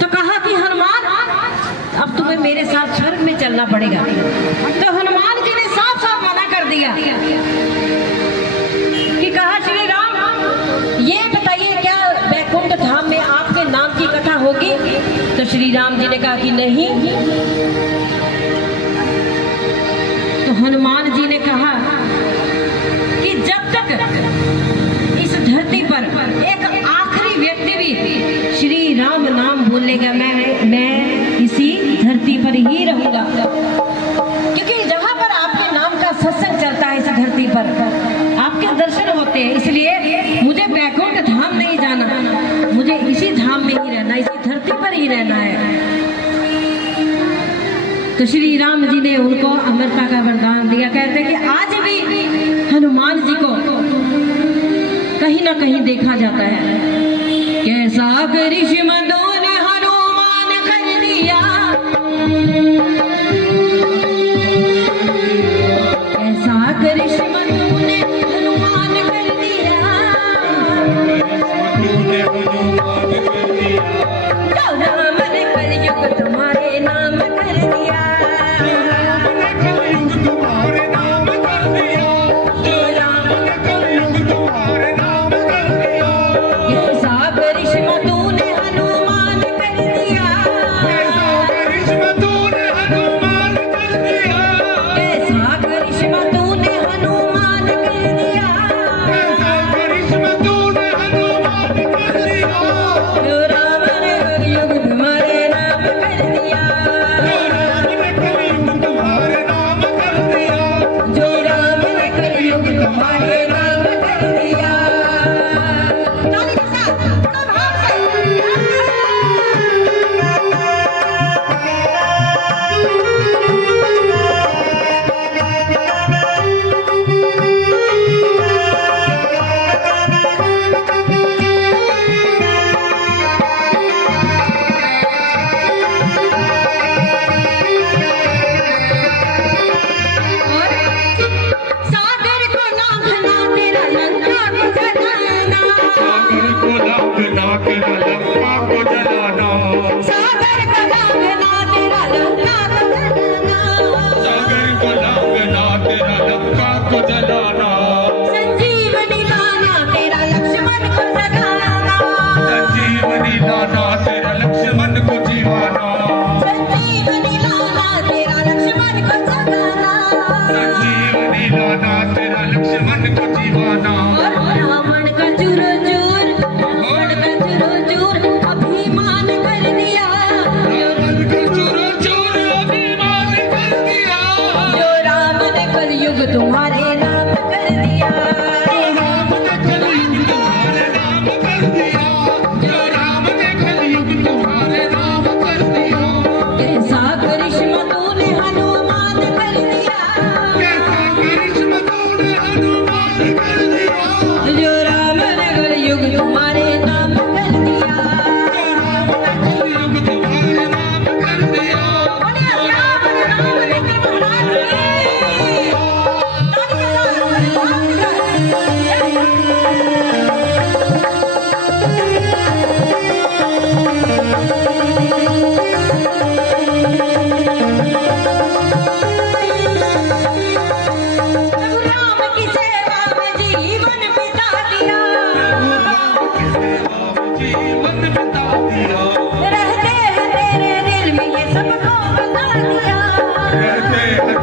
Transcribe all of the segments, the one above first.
तो कहा कि हनुमान अब तुम्हें मेरे साथ स्वर्ग में चलना पड़ेगा। तो हनुमान जी ने साफ साफ मना कर दिया कि कहा श्री राम ये बताइए क्या वैकुंठ धाम में आपके नाम की कथा होगी? तो श्री राम जी ने कहा कि नहीं। तो हनुमान जी ने कहा कि जब तक इस धरती पर एक आखिरी व्यक्ति भी श्री राम नाम बोलेगा मैं इसी धरती पर ही रहूंगा, क्योंकि जहां पर आपके नाम का सत्संग चलता है इस धरती पर आपके दर्शन होते हैं, इसलिए मुझे वैकुंठ धाम नहीं जाना, मुझे इसी धाम में ही रहना, इसी धरती पर ही रहना है। तो श्री राम जी ने उनको अमरता का वरदान दिया। कहते कि आज भी हनुमान जी को कहीं ना कहीं देखा जाता है। कैसा करिश्मतों ने हनुमान कर दिया, कैसा करिश्मतों ने हनुमान कर दिया, जो राम ने कलयुग तुम्हारे नाम कर दिया, तुम्हारे नाम कर दिया, जो राम ने कलयुग तुम्हारे नाम कर दिया, कैसा करिश्मा तूने हनुमान कर दिया, कैसा करिश्मा तूने हनुमान कर दिया, जो राम ने कलयुग तुम्हारे नाम कर दिया, जो राम ने कलयुग तुम्हारे नाम कर दिया।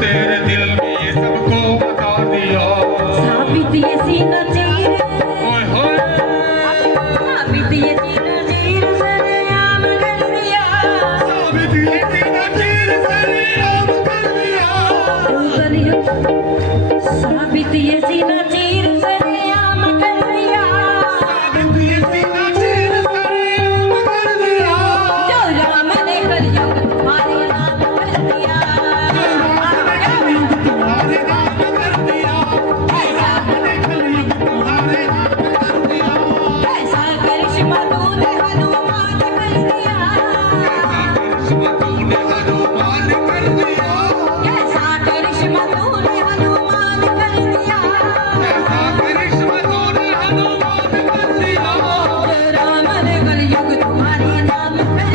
तेरे दिल में ये सबको बता दिया, साबित ये सीना चीर, ओए होए, साबित ये सीना चीर सरेआम कर दिया, साबित ये सीना चीर सरेआम कर दिया, साबित ये सीना चीर सरेआम कर दिया, साबित ये सीना चीर सरेआम कर दिया, जो राम ने कलयुग तुम्हारे नाम कर दिया, तुम्हारे नाम कर दिया, राम ने कलयुग तुम्हारे नाम कर दिया, ऐसा करिश्मा तूने हनुमान कर दिया, करिश्मा तूने हनुमान कर दिया, ऐसा करिश्मा तूने हनुमान कर दिया, ऐसा करिश्मा तूने हनुमान कर दिया, जो राम ने कलयुग तुम्हारे नाम कर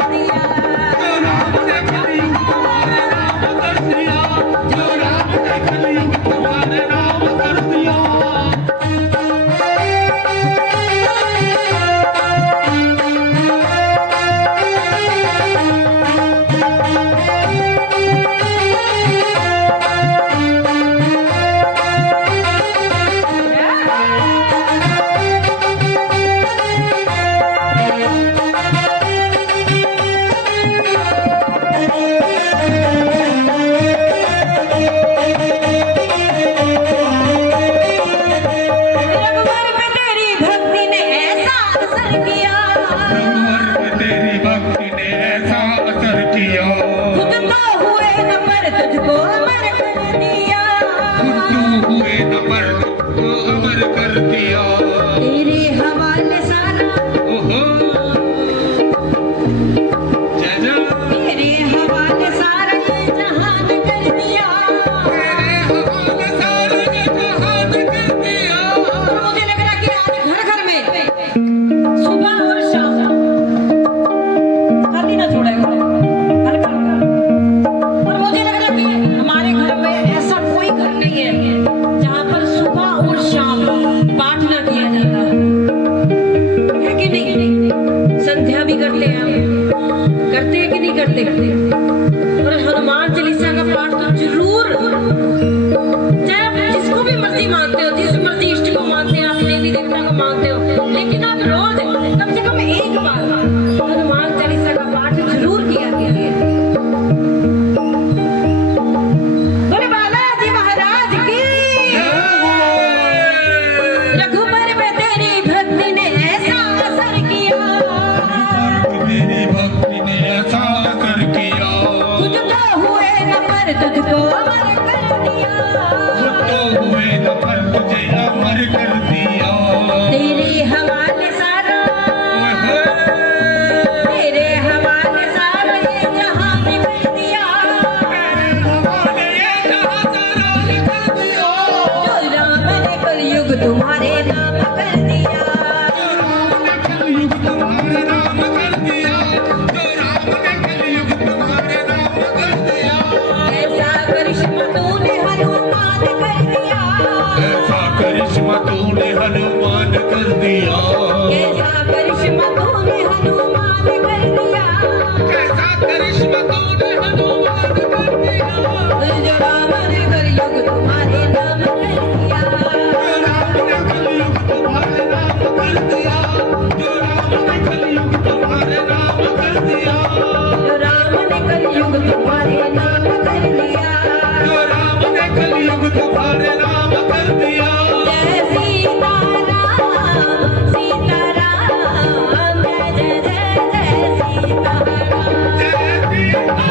कि नहीं करते? और हनुमान चालीसा का पाठ तो जरूर, चाहे आप जिसको भी मर्जी मानते हो, जिस मर्जी इष्ट को मानते हो, आप देवी देवता को मानते हो, लेकिन आप रोज कम से कम एक बार हनुमान चालीसा का पाठ जरूर किया कीजिए। बोले बालाजी महाराज की। रघुबर पे तेरी भक्ति ने ऐसा असर किया, तेरी भक्ति ने ऐसा असर किया, खुद तो हुए न पर तुझको अमर कर दिया, खुद तो हुए न पर तुझे अमर कर दिया। तेरे हवाले सारा, तेरे हवाले सारा ये जहां में कर दिया, हमारे ये जहां सारा कर दिया, जो राम ने कलयुग तुम्हारे नाम कर दिया, जो राम ने कलयुग तुम्हारे नाम कर दिया, जो राम ने कलयुग तुम्हारे नाम कर दिया। ऐसा करिश्मा तूने हनुमान कर दिया, ऐसा करिश्मा तूने हनुमान कर दिया, ऐसा करिश्मा तूने हनुमान कर दिया, ऐसा करिश्मा तूने हनुमान कर दिया। जो राम ने कलयुग तुम्हारे नाम कर दिया, जो राम ने कलयुग तुम्हारे नाम कर दिया, जो राम ने कलयुग तुम्हारे नाम कर दिया, जो राम ने कलयुग तुम्हारे नाम कर दिया। जो राम ने कलयुग तुम्हारे नाम कर दिया। जय सीताराम सीताराम, जय जय जय सीताराम, जय सीताराम,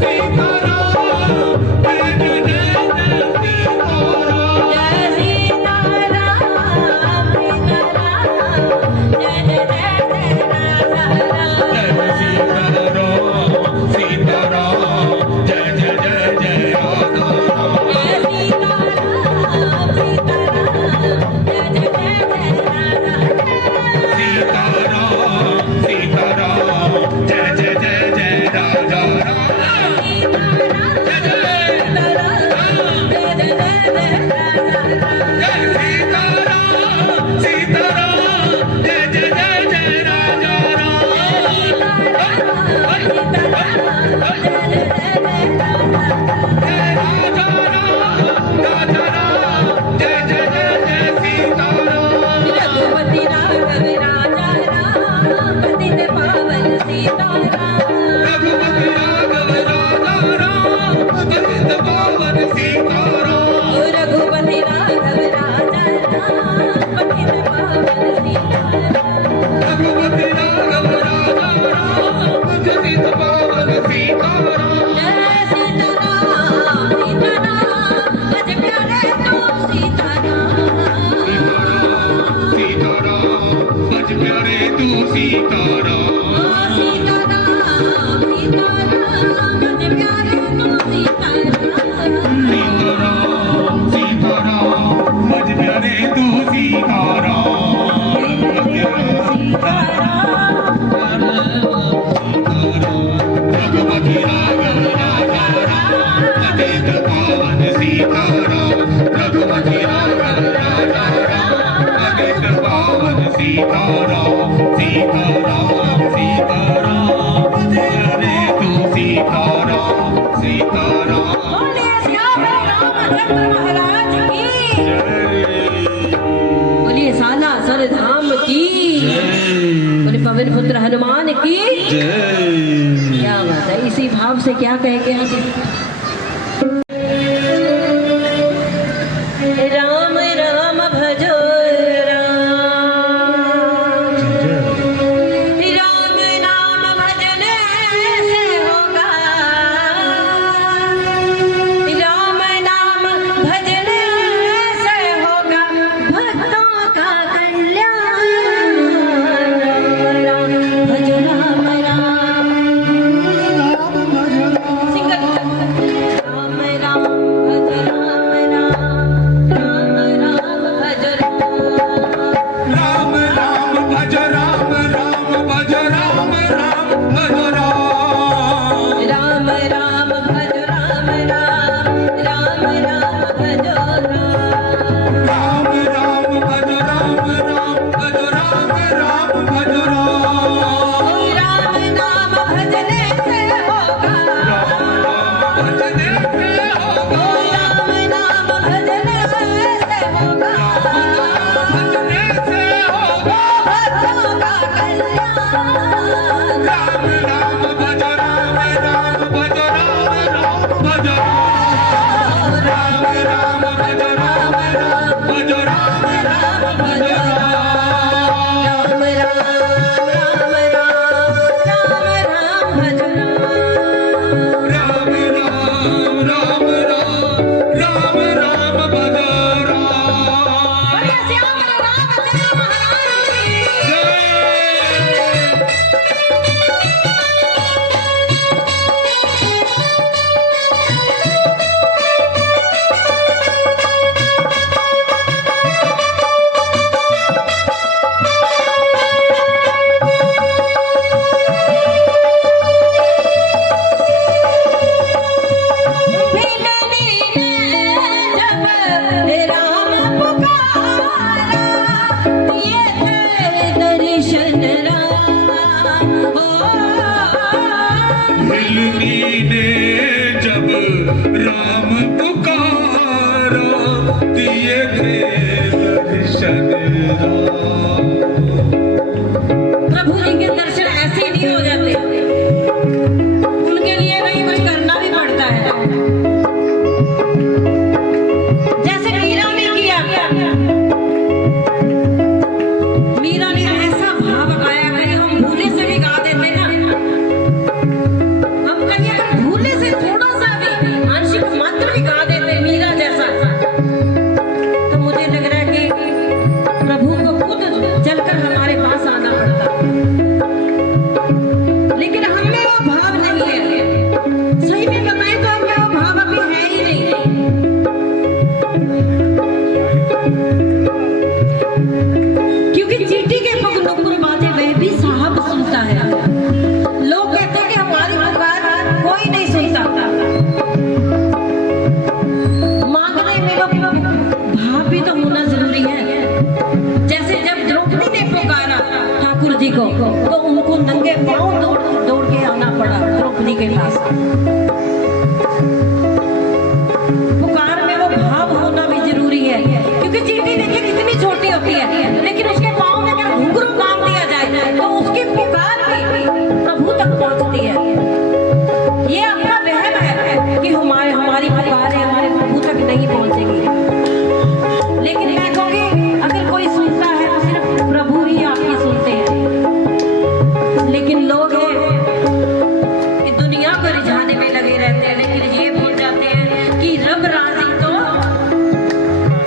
सीताराम, जय जय जय सीताराम। जय सीताराम सीताराम, जय जय जय जय राधा राम। जय सीताराम, सीताराम, जय जय जय जय राधा राम। जय सीताराम सीताराम, जय जय जय जय राधा राम। सीताराम, सीताराम, जय जय जय जय राजा राम। जय सीताराम, सीताराम, जय जय जय जय राजा राम। जय राजा राम, राजा राम, जय जय जय जय सीताराम। रघुपति राघव राजा राम, पतित पावन सीताराम। रघुपति राघव राजा राम, पतित पावन सीताराम। रघुपति राघव राजा राम, पतित पावन सीताराम। रघुपति राघव राजा राम, पतित पावन सीताराम। जय सीताराम सीताराम, अज प्यारे तू सीताराम। सीताराम, बज प्यारे तू सीताराम। सीताराम सीताराम, अज प्यारे तू सीताराम। सीताराम, सीताराम, बज प्यारे तू सीताराम। रघुपति राघव राजा राम, पतित पावन सीताराम। रघुपति राघव राजा राम, पतित पावन सीताराम। सीताराम, सीताराम, प्यारे तू सीताराम। सीताराम, बोले श्याम रामचंद्र महाराज की, जय बोलिए साला सरधाम की, बोले पवन पुत्र हनुमान की। जय। क्या बात है, इसी भाव से क्या कहेंगे आगे। राम राम भजो राम, राम नाम भजने से होगा, राम नाम भजने से होगा भक्तों का कल्याण। राम राम भजो राम राम। सिंगल हिलनी ने जब राम पुकारा दिए थे दर्शन राम। प्रभु जी के दर्शन ऐसे नहीं हो जाते, उनके लिए कहीं कुछ करना भी पड़ता है। जैसे मीरा ने किया, मीरा ने ऐसा भाव गाया, कहीं हम भूले से भी गा देते ना, हम कहीं अगर भूले से थोड़ा सा भी आंशिक मात्र भी गा देते मीरा जैसा, तो मुझे लग रहा है कि प्रभु को खुद चलकर हमारे पास आना पड़ता। लेकिन हमें वो भाव नहीं है, सही में बताएं तो हमें वो भाव अभी है ही नहीं। क्योंकि चींटी के पग नुपुर बातें वह भी साहब सुनता है। लोग कहते हैं कि हमारी पुकार कोई नहीं सुनता। मांगने में वो भाव भी तो होना जरूरी है। जैसे जब द्रौपदी ने पुकारा ठाकुर जी को, तो उनको नंगे पांव दौड़ दौड़ के आना पड़ा द्रौपदी के पास। पुकार में वो भाव होना भी जरूरी है। क्योंकि चींटी देखिए कितनी छोटी होती है, लेकिन उसके पांव में अगर घुंघरू काम दिया जाए तो उसकी पुकार भी प्रभु तक पहुंचती है। ये अपना वहम है कि हमारी पुकार है हमारे प्रभु तक नहीं पहुंचेगी। लेकिन मैं कहूँगी अगर कोई सुनता है तो सिर्फ प्रभु ही आपकी सुनते हैं। लेकिन लोग हैं कि दुनिया को रिझाने में लगे रहते हैं, लेकिन ये भूल जाते हैं कि रब राजी तो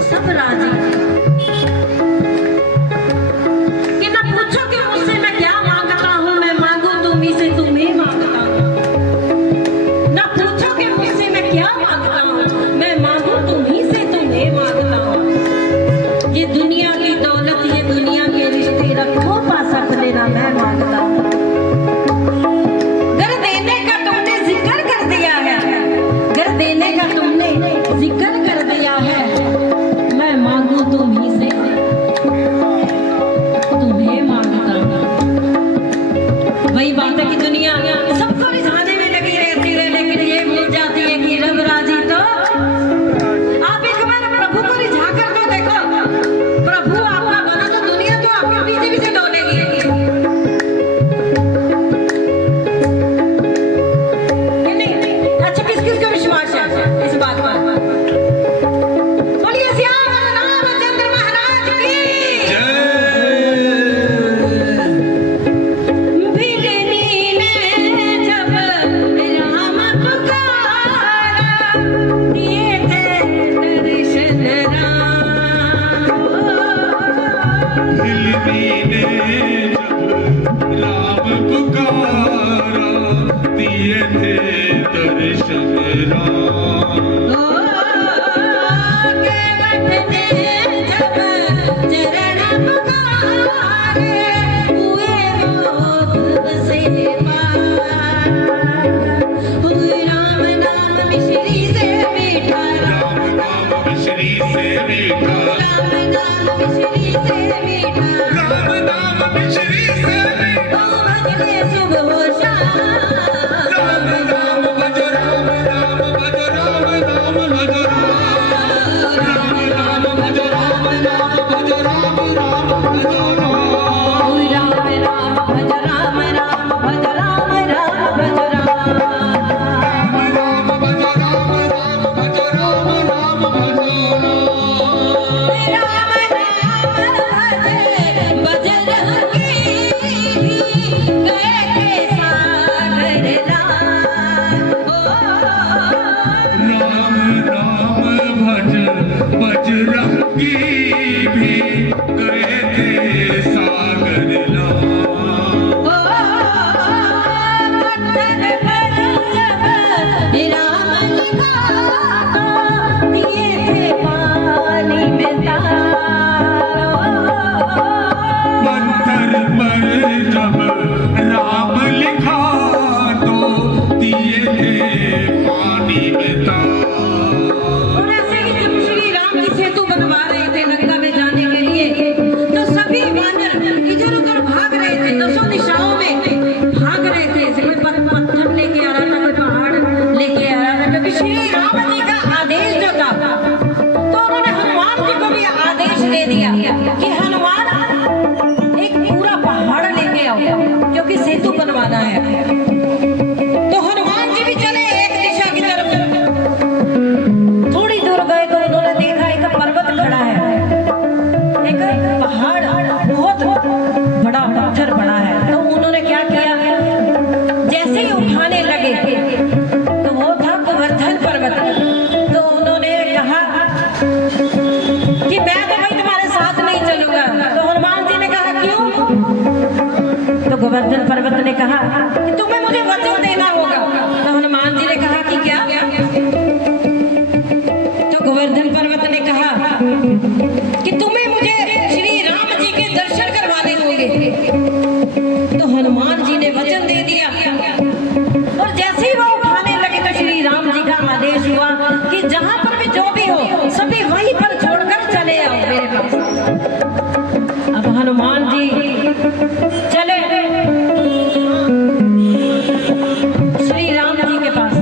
सब राजी। कि ना पूछो कि मुझसे मैं क्या मांगता हूँ, मैं मांगू तुम्ही से तुम्हें मांगता हूँ। ना पूछो कि मुझसे मैं क्या मांगता हूँ, मैं मांगू तुम्ही से तुम्हें मांगता हूँ। ये दुनिया की दौलत, ये दुनिया के रिश्ते रखो पास अपने ना मैं मांगता हूँ। घर देने का तुमने जिक्र कर दिया है, घर देने का तुमने जिक्र कर दिया है, मैं मांगू तुम्ही से तुम्हें मांगता हूँ। वही बात है कि दुनिया सबको रिझाने में लगी रहती है, लेकिन ये भूल जाती है कि रब राजी तो। आप एक बार प्रभु को रिझा कर तो देखो, प्रभु आपका बना तो दुनिया तो आपके पीछे पीछे डोलेगी। कि नहीं? अच्छा किस किस का विश्वास है इस बात पर? बोलिए श्याम रामचंद्र महाराज की भिलनी ने जब राम पुकारा दिए थे दर्शन राम। हिलनी ने जब राम पुकारा दिए थे दर्शन राम। केवट ने जब चरण पुकारे हुए वो खुद से पार। राम नाम मिश्री से मीठा, राम नाम मिश्री से मीठा, राम नाम मिश्री से मीठा, राम नाम मिश्री से मीठा। भजने सुबह शाम, राम नाम भज, राम नाम भज, जैसे ही उठाने लगे तो वो था गोवर्धन पर्वत। तो उन्होंने कहा कि मैं तो भाई तुम्हारे साथ नहीं चलूंगा। तो हनुमान जी ने कहा क्यों? तो गोवर्धन पर्वत ने कहा कि तुम्हें मुझे वचन देना होगा। तो हनुमान जी ने कहा कि क्या? तो गोवर्धन पर्वत ने कहा कि तुम्हें मुझे श्री राम जी के दर्शन करवाने होंगे। तो हनुमान जी ने वचन दे दिया और जैसे ही वो उठाने लगे तो श्री राम जी का आदेश हुआ कि जहां पर भी जो भी हो सभी वहीं पर छोड़कर चले आओ मेरे पास। अब हनुमान जी चले श्री राम जी के पास।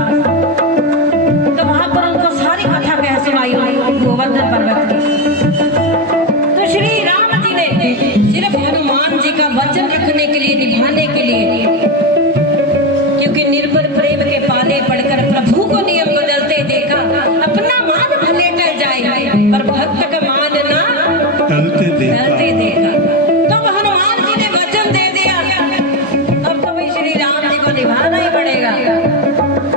तो वहां पर उनको सारी कथा कह सुनाई गोवर्धन पर्वत की। तो श्री राम जी ने सिर्फ हनुमान जी का वचन रखने के लिए, निभाने के लिए, क्योंकि निर्भर प्रेम के पाले पड़कर प्रभु को नियम बदलते देखा। अपना मान भले टल जाए पर भक्त का मान ना टलते देखा। तो अब हनुमान जी ने वचन दे दिया, अब तो भाई श्री राम जी को निभाना ही पड़ेगा।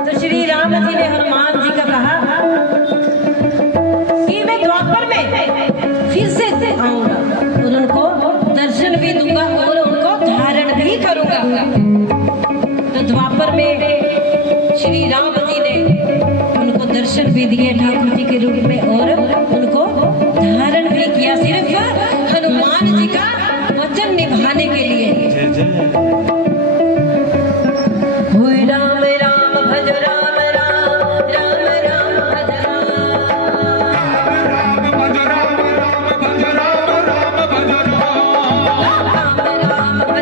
तो श्री राम जी ने हनुमान जी का कहा कि मैं द्वापर में फिर से आऊंगा और उनको दर्शन भी दूंगा और उनको धारण भी करूंगा। तो द्वापर में श्री राम जी ने उनको दर्शन भी दिए ठाकुर जी के रूप में और उनको धारण भी किया, सिर्फ हनुमान जी का वचन निभाने के लिए। हुई राम राम भज राम राम, राम राम भज राम, राम भज राम, राम भज राम, राम भज राम,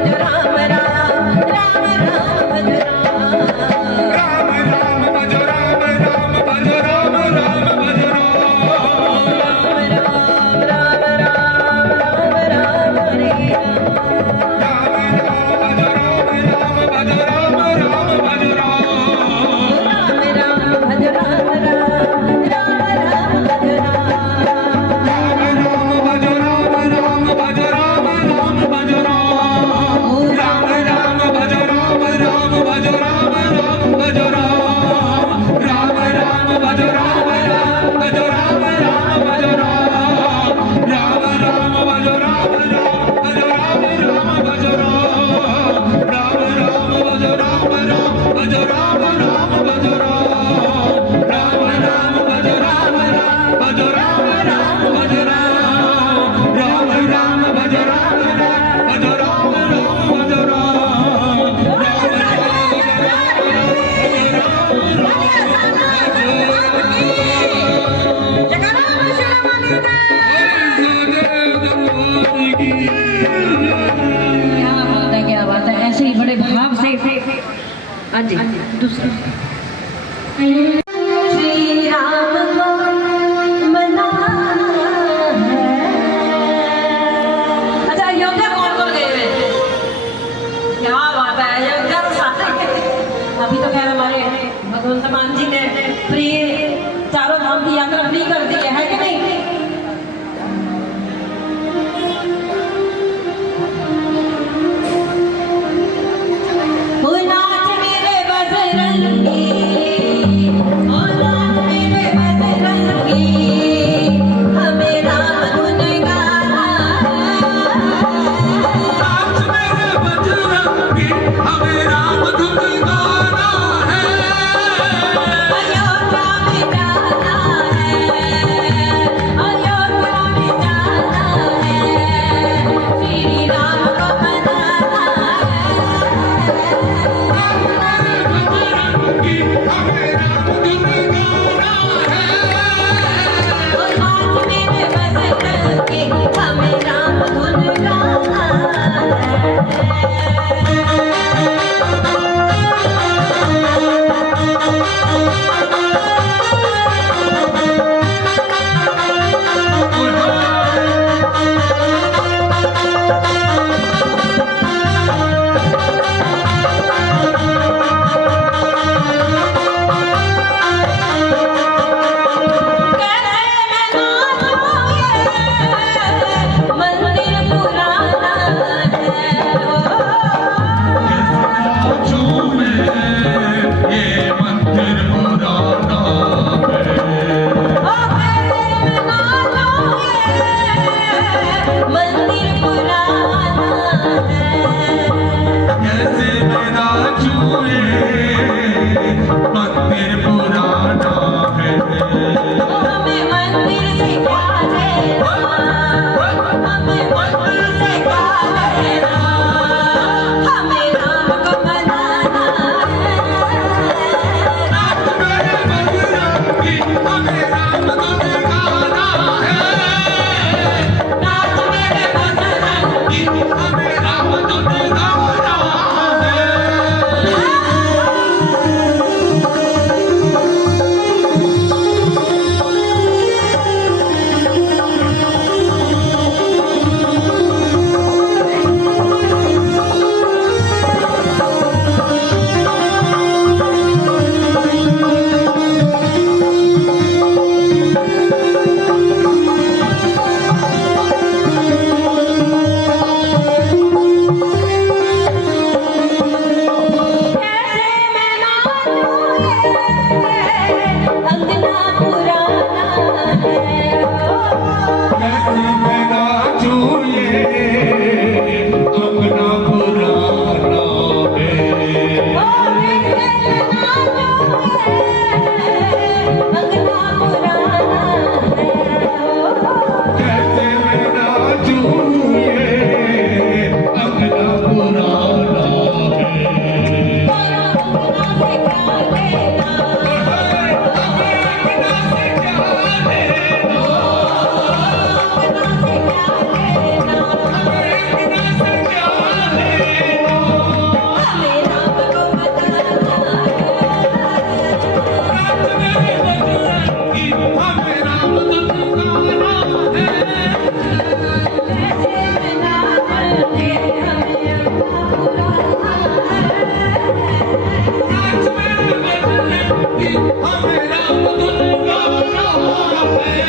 राम भज राम राम, राम राम भज राम, राम राम भज राम, राम भज राम, राम भज राम, राम राम राम राम हरे राम। हाँ जी, दूसरा श्री राम को मनाना है। अच्छा, अयोध्या कौन कौन गए हुए? क्या बात है, अयोध्या तो साथ अभी तो खैर हमारे भगवंत मान जी ने फ्री चारों धाम की यात्रा फ्री कर दी है कि नहीं? राम कि हमें राम धुन गाना है।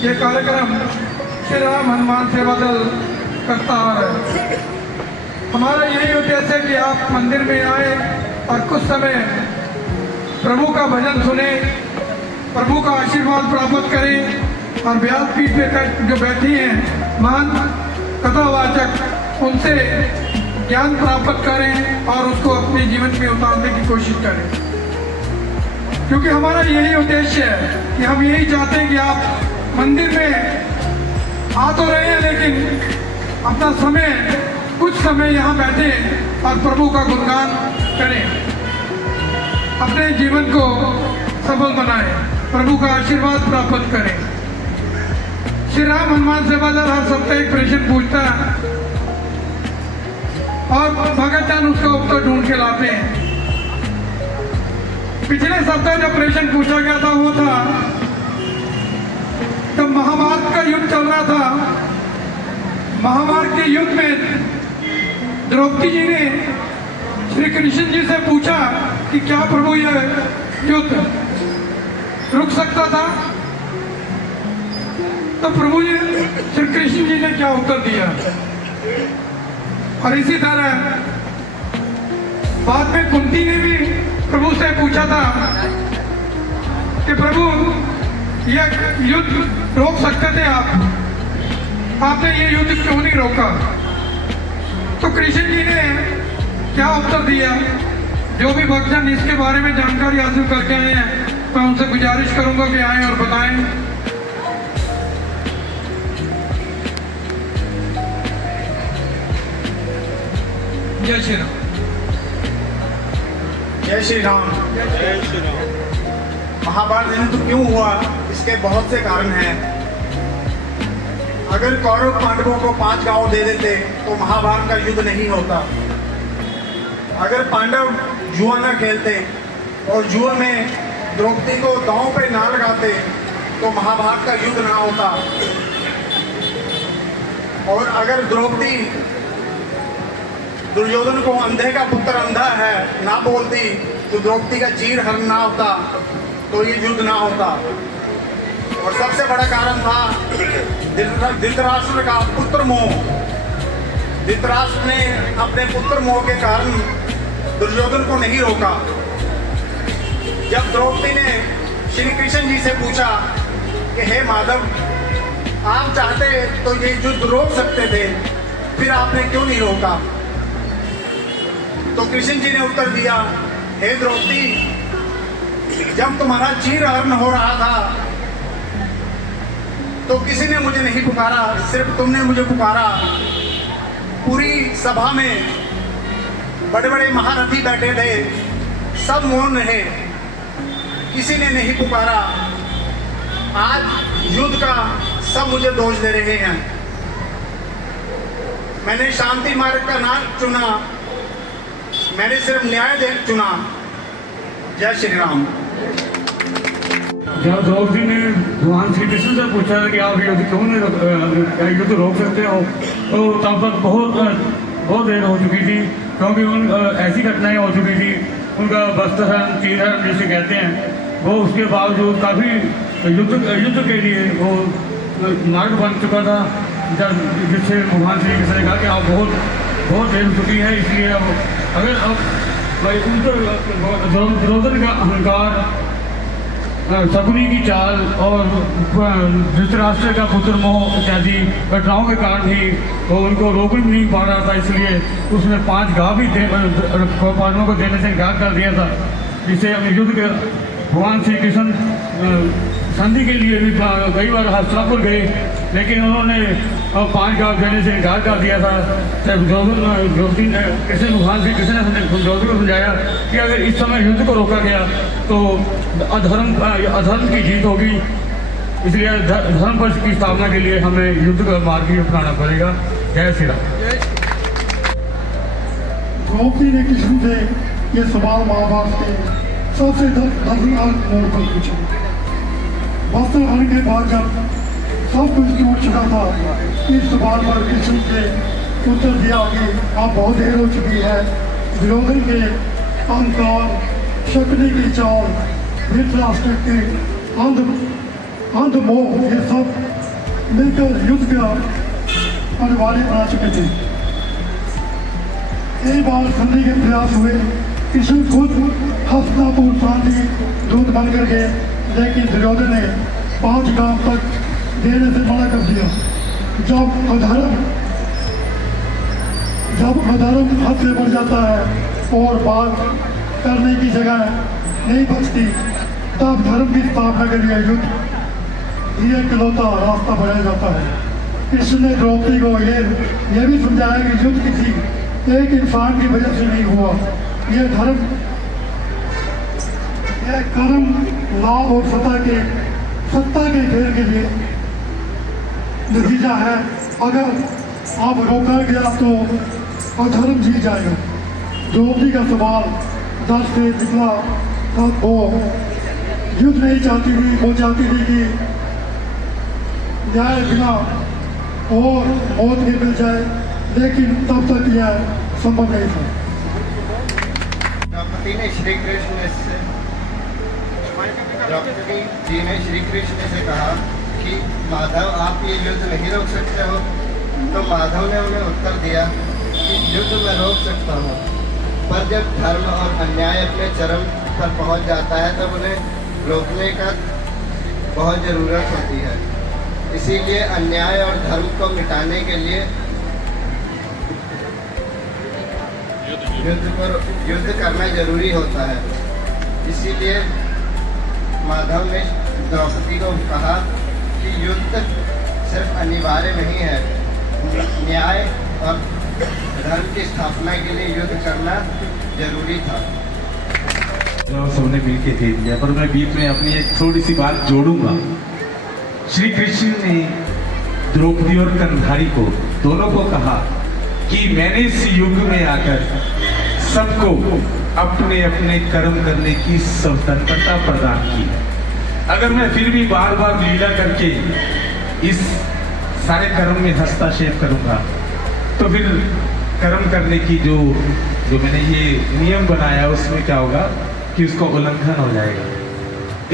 ये कार्यक्रम श्री राम हनुमान सेवा दल करता आ रहा है। हमारा यही उद्देश्य है कि आप मंदिर में आए और कुछ समय प्रभु का भजन सुने, प्रभु का आशीर्वाद प्राप्त करें और व्यासपीठ पे जो बैठी हैं महान कथावाचक, उनसे ज्ञान प्राप्त करें और उसको अपने जीवन में उतारने की कोशिश करें। क्योंकि हमारा यही उद्देश्य है कि हम यही चाहते हैं कि आप मंदिर में आ तो रहे हैं, लेकिन अपना समय, कुछ समय यहाँ बैठे और प्रभु का गुणगान करें, अपने जीवन को सफल बनाएं, प्रभु का आशीर्वाद प्राप्त करें। श्री राम हनुमान सेवा दल हर सप्ताह एक प्रश्न पूछता है और भगतजन उसका उत्तर ढूंढ के लाते हैं। पिछले सप्ताह जब प्रश्न पूछा गया था वो था जब महाभारत का युद्ध चल रहा था। महाभारत के युद्ध में द्रौपदी जी ने श्री कृष्ण जी से पूछा कि क्या प्रभु यह युद्ध रुक सकता था? तो प्रभु जी श्री कृष्ण जी ने क्या उत्तर दिया? और इसी तरह बाद में कुंती ने भी प्रभु से पूछा था कि प्रभु यह युद्ध रोक सकते थे आप, आपने ये युद्ध क्यों नहीं रोका? तो कृष्ण जी ने क्या उत्तर दिया? जो भी भक्तजन इसके बारे में जानकारी हासिल करके आए हैं, मैं उनसे गुजारिश करूंगा कि आएं और बताएं। जय श्री राम। जय श्री राम। जय श्री राम। महाभारत युद्ध क्यों हुआ, इसके बहुत से कारण हैं। अगर कौरव पांडवों को 5 गांव दे देते तो महाभारत का युद्ध नहीं होता। अगर पांडव जुआ न खेलते और जुआ में द्रौपदी को दांव पे ना लगाते तो महाभारत का युद्ध ना होता। और अगर द्रौपदी दुर्योधन को अंधे का पुत्र अंधा है ना बोलती तो द्रौपदी का चीर हरण ना होता, तो ये युद्ध ना होता। और सबसे बड़ा कारण था धृतराष्ट्र का पुत्र मोह। धृतराष्ट्र ने अपने पुत्र मोह के कारण दुर्योधन को नहीं रोका। जब द्रौपदी ने श्री कृष्ण जी से पूछा कि हे माधव, आप चाहते तो ये युद्ध रोक सकते थे, फिर आपने क्यों नहीं रोका? तो कृष्ण जी ने उत्तर दिया, हे द्रौपदी, जब तुम्हारा चीर हरण हो रहा था तो किसी ने मुझे नहीं पुकारा, सिर्फ तुमने मुझे पुकारा। पूरी सभा में बड़े बड़े महारथी बैठे थे, सब मौन रहे, किसी ने नहीं पुकारा। आज युद्ध का सब मुझे दोष दे रहे हैं। मैंने शांति मार्ग का ना चुना, मैंने सिर्फ न्याय चुना। जय श्री राम। जब द्रौपदी ने भगवान श्री कृष्ण से पूछा कि आप युद्ध क्यों नहीं युद्ध रोक सकते हो, तो तब तक बहुत देर हो चुकी थी, क्योंकि ऐसी घटनाएं हो चुकी थी। उनका वस्त्रहरण, चीरहरण जिसे कहते हैं, वो उसके बावजूद काफ़ी युद्ध के लिए वो मार्ग बन चुका था, जिससे भगवान श्री कृष्ण ने कहा कि आप बहुत देर हो चुकी है, इसलिए अब अगर अब उनको दुर्योधन का अहंकार, शकुनी की चाल और धृतराष्ट्र का पुत्र मोह इत्यादि घटनाओं के कारण ही वो उनको रोक नहीं पा रहा था, इसलिए उसने 5 गाँव भी पांडवों को देने से इनकार कर दिया था। जिससे युद्ध के भगवान श्री कृष्ण संधि के लिए भी कई बार हस्तिनापुर गए, लेकिन उन्होंने 5 गाँव देने से इनकार कर दिया था। द्रौपदी ने भगवान श्री कृष्ण ने द्रौपदी को समझाया कि अगर इस समय युद्ध को रोका गया तो अधर्म की जीत होगी, इसलिए धर्म पक्ष की स्थापना के लिए हमें युद्ध का मार्ग ही अपनाना पड़ेगा। जय श्री राम। द्रौपदी ने कृष्ण से ये सवाल महाभारत के सबसे दर्दनाक मोड़ पर पूछा। वस्त्रहरण के बाद जब सब कुछ टूट चुका था, इस सवाल पर कृष्ण से उत्तर दिया कि आप बहुत देर हो चुकी है। दुर्योधन के अहंकार, शकुनी की चाल, धृतराष्ट्र के अंध मोह ये सब मिलकर युद्ध का अनिवार्य बना चुके थे। एक बार संधि के प्रयास हुए, कृष्ण खुद हस्तिनापुर शांति दूत बनकर गए, लेकिन दुर्योधन ने 5 गांव तक देने से मना कर दिया। जब अधर्म हद से बढ़ जाता है और बात करने की जगह नहीं बचती, तब धर्म की स्थापना के लिए युद्ध ये इकलौता रास्ता बनाया जाता है। कृष्ण ने द्रौपदी को ये भी समझाया कि युद्ध किसी एक इंसान की वजह से नहीं हुआ, यह धर्म, यह कर्म, लाभ और सत्ता के खेल के लिए नतीजा है। अगर आप रोका गया तो अधर्म जीत जाएगा। द्रौपदी का सवाल दर से निकला था, वो युद्ध नहीं चाहती थी, वो चाहती थी कि न्याय बिना और मौत भी मिल जाए, लेकिन तब तक यह संभव नहीं था। द्रौपदी जी ने श्री कृष्ण से कहा कि माधव, आप ये युद्ध नहीं रोक सकते हो। तो माधव ने उन्हें उत्तर दिया कि युद्ध मैं रोक सकता हूँ, पर जब धर्म और अन्याय अपने चरम पर पहुँच जाता है तब उन्हें रोकने का बहुत ज़रूरत होती है। इसीलिए अन्याय और धर्म को मिटाने के लिए युद्ध करना जरूरी होता है। इसीलिए माधव ने द्रौपदी को कहा कि युद्ध सिर्फ अनिवार्य नहीं है, न्याय और धर्म की स्थापना के लिए युद्ध करना जरूरी था। सबने मिलके दे दिया, पर मैं बीच में अपनी एक थोड़ी सी बात जोड़ूंगा। श्री कृष्ण ने द्रौपदी और कंधारी को, दोनों को कहा कि मैंने इस युग में आकर सबको अपने अपने कर्म करने की स्वतंत्रता प्रदान की। अगर मैं फिर भी बार बार लीला करके इस सारे कर्म में हस्तक्षेप करूंगा तो फिर कर्म करने की जो मैंने ये नियम बनाया उसमें क्या होगा कि उसका उल्लंघन हो जाएगा।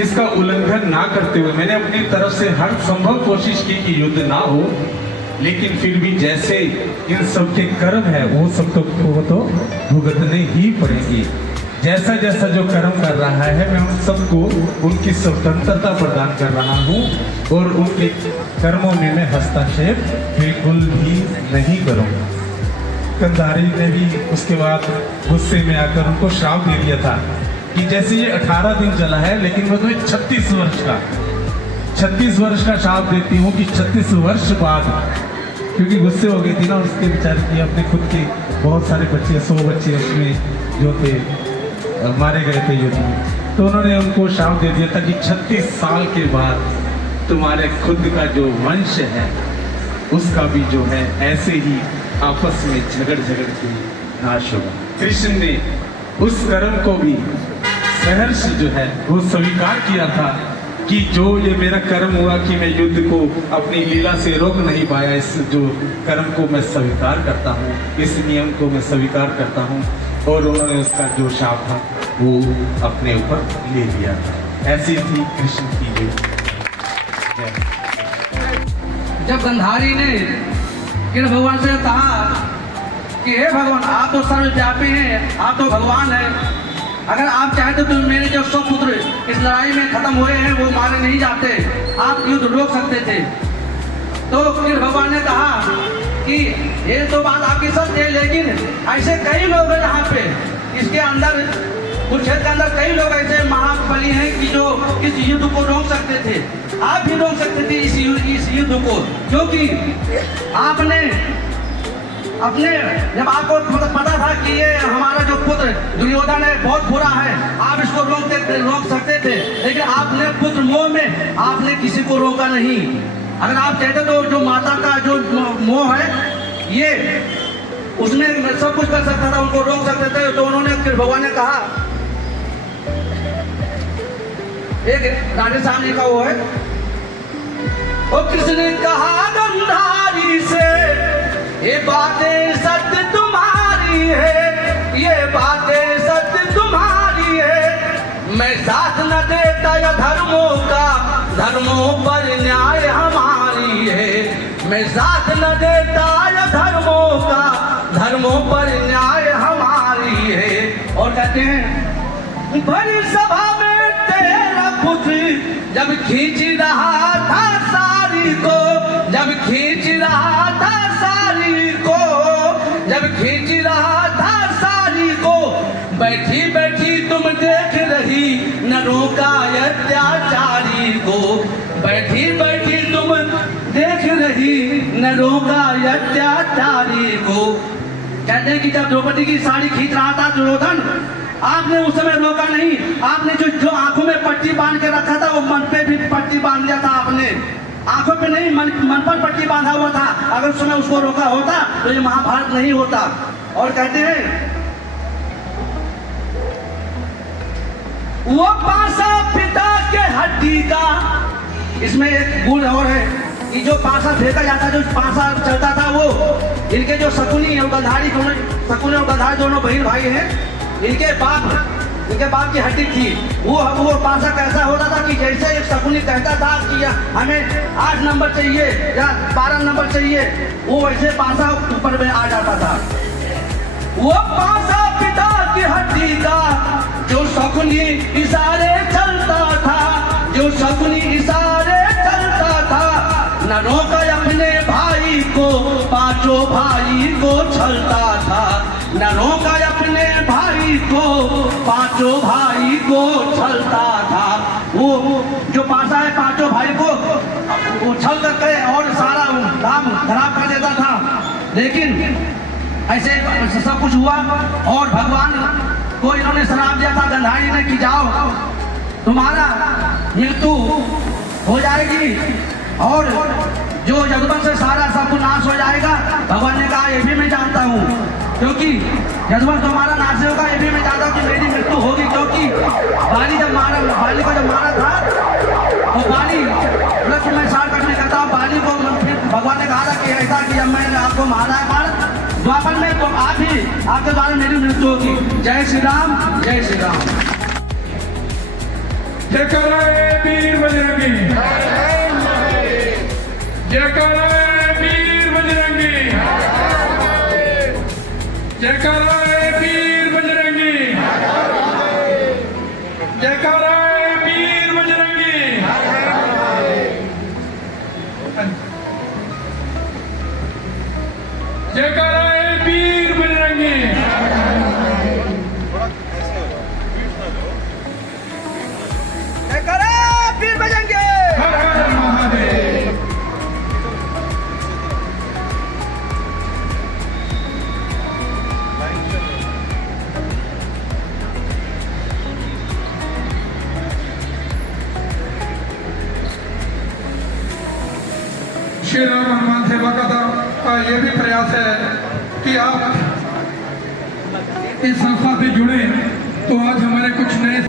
इसका उल्लंघन ना करते हुए मैंने अपनी तरफ से हर संभव कोशिश की कि युद्ध ना हो, लेकिन फिर भी जैसे इन सब के कर्म है वो सब तो भुगतने ही पड़ेंगे। जैसा जैसा जो कर्म कर रहा है मैं उन सबको उनकी स्वतंत्रता प्रदान कर रहा हूँ और उनके कर्मों में मैं हस्तक्षेप बिल्कुल भी नहीं करूँगा। कंधारी ने भी उसके बाद गुस्से में आकर उनको श्राप दे दिया था कि जैसे ये 18 दिन चला है, लेकिन मैं तुम्हें 36 वर्ष का श्राप देती हूँ कि 36 वर्ष बाद, क्योंकि गुस्से हो गई थी ना उसके विचार की, अपने खुद के बहुत सारे बच्चे 100 बच्चे उसमें जो थे मारे गए थे युद्ध में, तो उन्होंने उनको श्राप दे दिया था कि 36 साल के बाद तुम्हारे खुद का जो वंश है उसका भी जो है ऐसे ही आपस में झगड़ के नाश होगा। कृष्ण ने उस कर्म को भी सहर्ष जो है वो स्वीकार किया था कि जो ये मेरा कर्म हुआ कि मैं युद्ध को अपनी लीला से रोक नहीं पाया, इस जो कर्म को मैं स्वीकार करता हूँ, इस नियम को मैं स्वीकार करता हूँ, और उन्होंने उसका जो शाप था वो अपने ऊपर ले लिया था। ऐसी थी कृष्ण की ये। जब गंधारी ने कृष्ण भगवान से कहा कि हे भगवान, आप तो सर्वव्यापी हैं, आप तो भगवान हैं, अगर आप चाहते तो मेरे जो 100 पुत्र इस लड़ाई में खत्म हुए हैं वो मारे नहीं जाते, आप युद्ध रोक सकते थे। तो कृष्ण भगवान ने कहा कि ये तो बात आपकी सत्य है, लेकिन ऐसे कई लोग हैं यहाँ पे इसके अंदर कुरुक्षेत्र के अंदर कई लोग ऐसे महाबली हैं कि जो इस युद्ध को रोक सकते थे, आप भी रोक सकते थे इस युद्ध को, क्योंकि आपने अपने जब आपको पता था कि ये हमारा जो पुत्र दुर्योधन है बहुत बुरा है, आप इसको रोक सकते थे, लेकिन आपने पुत्र मोह में आपने किसी को रोका नहीं। अगर आप चाहते तो जो माता का जो मोह है ये उसमें सब कुछ कर सकता था, उनको रोक सकते थे। तो उन्होंने भगवान ने कहा, एक राधे श्याम जी का वो है, ओ कृष्ण ने कहा गंधारी से ये बातें सत्य तुम्हारी है, ये बातें सत्य तुम्हारी है, मैं साथ न देता या धर्मों का धर्मों पर न्याय हमारी है। मैं साथ न देता ये धर्मों का, धर्मों पर न्याय हमारी है। और कहते हैं बड़ी सभा में तेरा पुत्र जब खींच रहा था सारी को, जब खींच रहा था सारी को, जब खींच रहा था सारी को, बैठी बैठी तुम देख रही न रोका अत्याचारी को, बैठी बैठी तुम देख रही न रोका अत्याचारी को। कहते हैं कि जब द्रौपदी की साड़ी खींच रहा था दुर्योधन, आपने उस समय रोका नहीं। आपने जो आंखों में पट्टी बांध के रखा था वो मन पे भी पट्टी बांध दिया था आपने, आंखों पे नहीं मन पर पट्टी बांधा हुआ था। अगर उस समय उसको रोका होता तो ये महाभारत नहीं होता। और कहते हैं वो पासा पिता के हड्डी का, इसमें एक गुण और है कि जो पासा फेंका जाता, जो पासा चलता था वो इनके जो शकुनी और गंधारी दोनों, शकुनी और गंधारी दोनों बहन भाई हैं, इनके बाप की हड्डी थी। वो पासा कैसा होता था कि जैसे एक शकुनी कहता था कि हमें 8 नंबर चाहिए या 12 नंबर चाहिए, वो वैसे पासा ऊपर में आ जाता था। वो पासा पिता की हड्डी का जो शकुनी इशारे चलता था, जो शकुनी इशारे चलता था, न रोका अपने भाई को, पांचों भाई को छलता था, न रोका अपने भाई को, पांचों भाई को छलता था। वो जो पासा है पांचों भाई को वो छल करके और सारा काम खराब कर देता था। लेकिन ऐसे सब कुछ हुआ और भगवान को इन्होंने श्राप दिया था गंधारी ने कि जाओ तुम्हारा मृत्यु हो जाएगी और जो यदुवंश से सारा सब नाश हो जाएगा। भगवान ने कहा ये भी मैं जानता हूँ, क्योंकि यदुवंश तुम्हारा नाश होगा, ये भी मैं जानता हूँ कि मेरी मृत्यु होगी। क्योंकि बाली को जब मारा था तो बाली लक्ष्य में सार कटने करता हूँ, बाली को फिर भगवान ने कहा था कि ऐसा कि जब मैंने आपको मारा है पर द्वापर में तो आपके द्वारा मेरी मृत्यु होगी। जय श्री राम, जय श्री राम। जयकारा वीर बजरंगी, जयकारा वीर बजरंगी, जयकारा वीर बजरंगी, जयकारा वीर बजरंगी। जयकारा वीर बजरंगी। जयकारा वीर बजरंगी। हर हर महादेव। श्री राम हनुमान सेवा का ये भी प्रयास है कि आप इस संस्था से जुड़े तो आज हमारे कुछ नए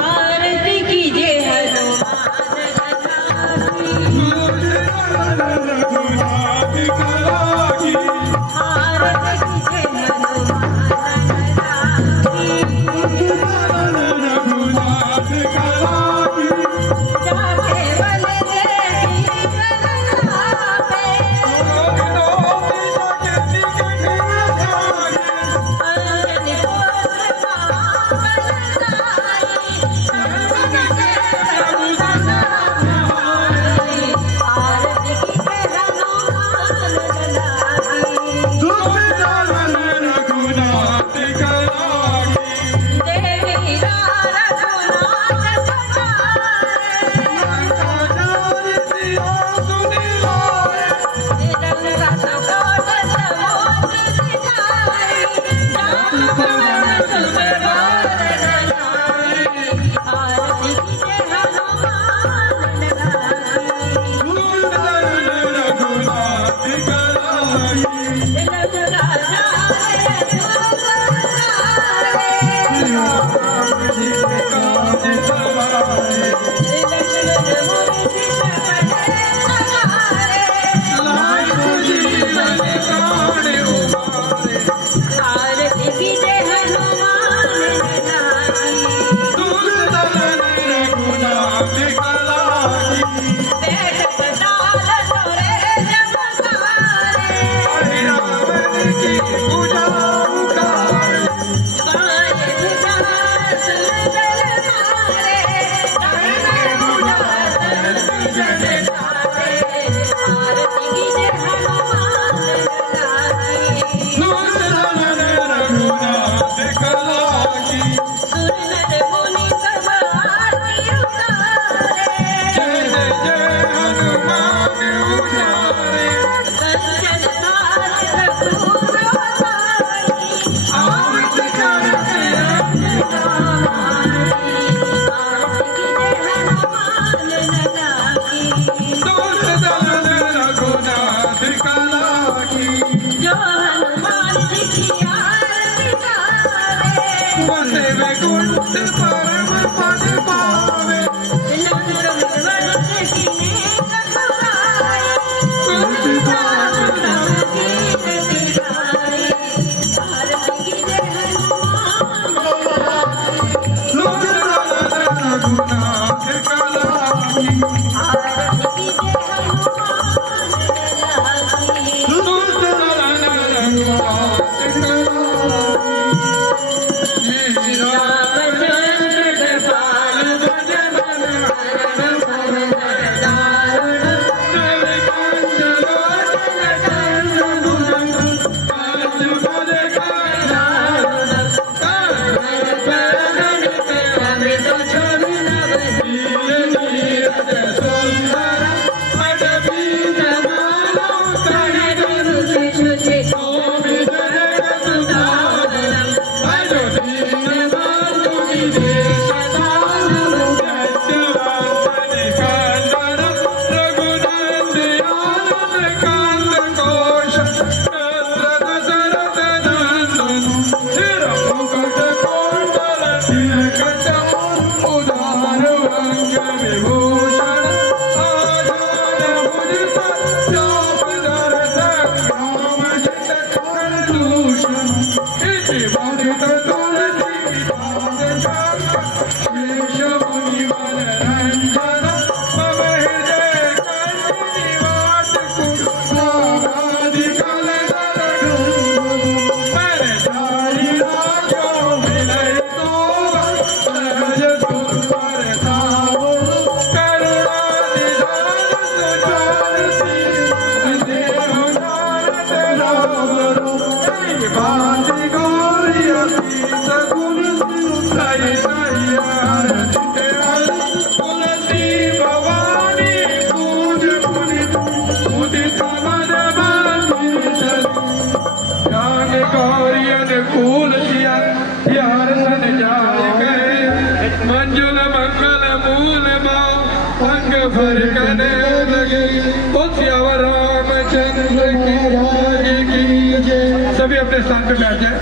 आरती कीजिए Thank you. मंजुल मंगल मूल भाव अंग भर कने लगे बोल सियावर रामचंद्र की जय। सभी अपने स्थान पे बैठ जाए।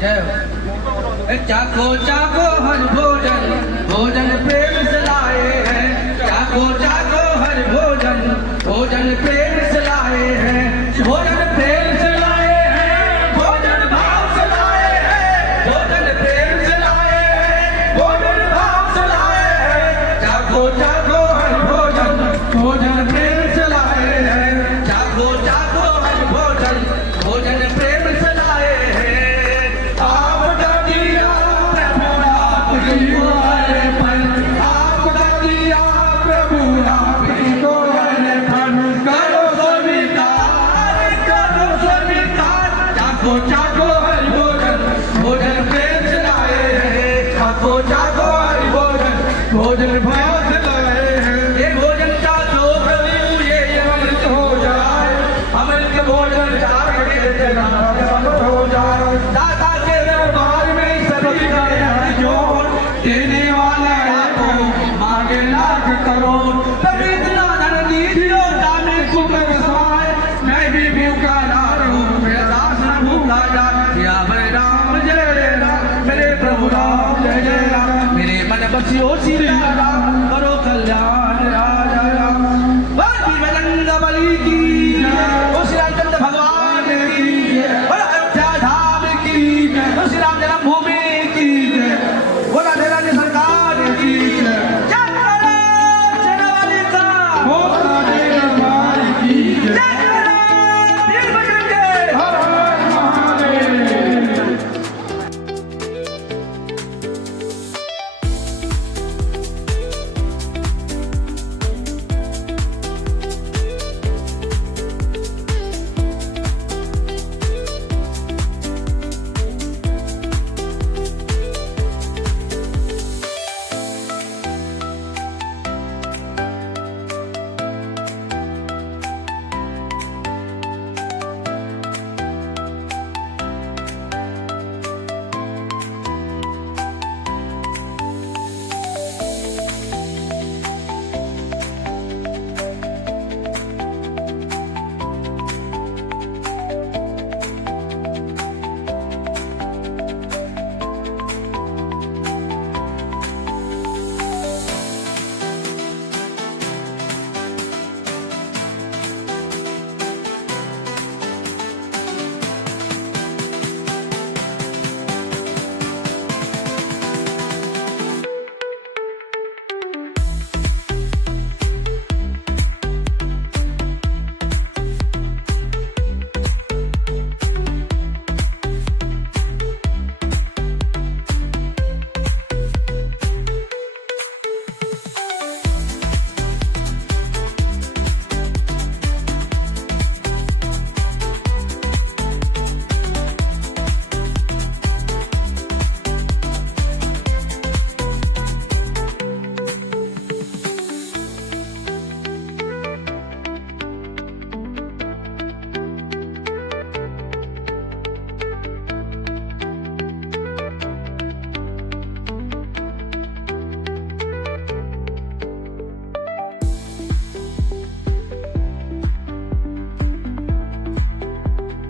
जय हो। चाको चाको हर भोजन भोजन प्रेम से लाए हैं। चाको चाको हर भोजन भोजन प्रेम से लाए हैं। भोजन प्रेम से लाए हैं। भोजन भाव से लाए हैं। भोजन प्रेम से लाए हैं। भोजन भाव से लाए हैं। चाको चाको हर भोजन भोजन प्रेम से लाए हैं। चाको चाको हर भोजन भोजन प्रेम से लाए हैं। आपका दिया प्रभु आपकी द्वारे पर। आपका दिया प्रभु आपकी द्वारे पर। करो स्वीकार करो स्वीकार। चाको चाको हर भोजन भोजन प्रेम से लाए हैं। चाको चाको हर भोजन भोजन भाव से लाए हैं। ये भोजन चाको प्रभु ये अमृत हो जाए। अमृत भोजन चाक के तेरा अमृत हो जाए। दाता के दरबार में सभी का है जोर। देने वाला है तो मांगे लाख करोड़। तभी इतना धन दीजियो जाने कुकर समाए। मैं भी भूखा ना रहूं मेरा दास न भूखा जाए। या मेरे राम जय राम मेरे प्रभु राम जय जय राम। मेरे मन बसियो श्री राम करो कल्याण राम।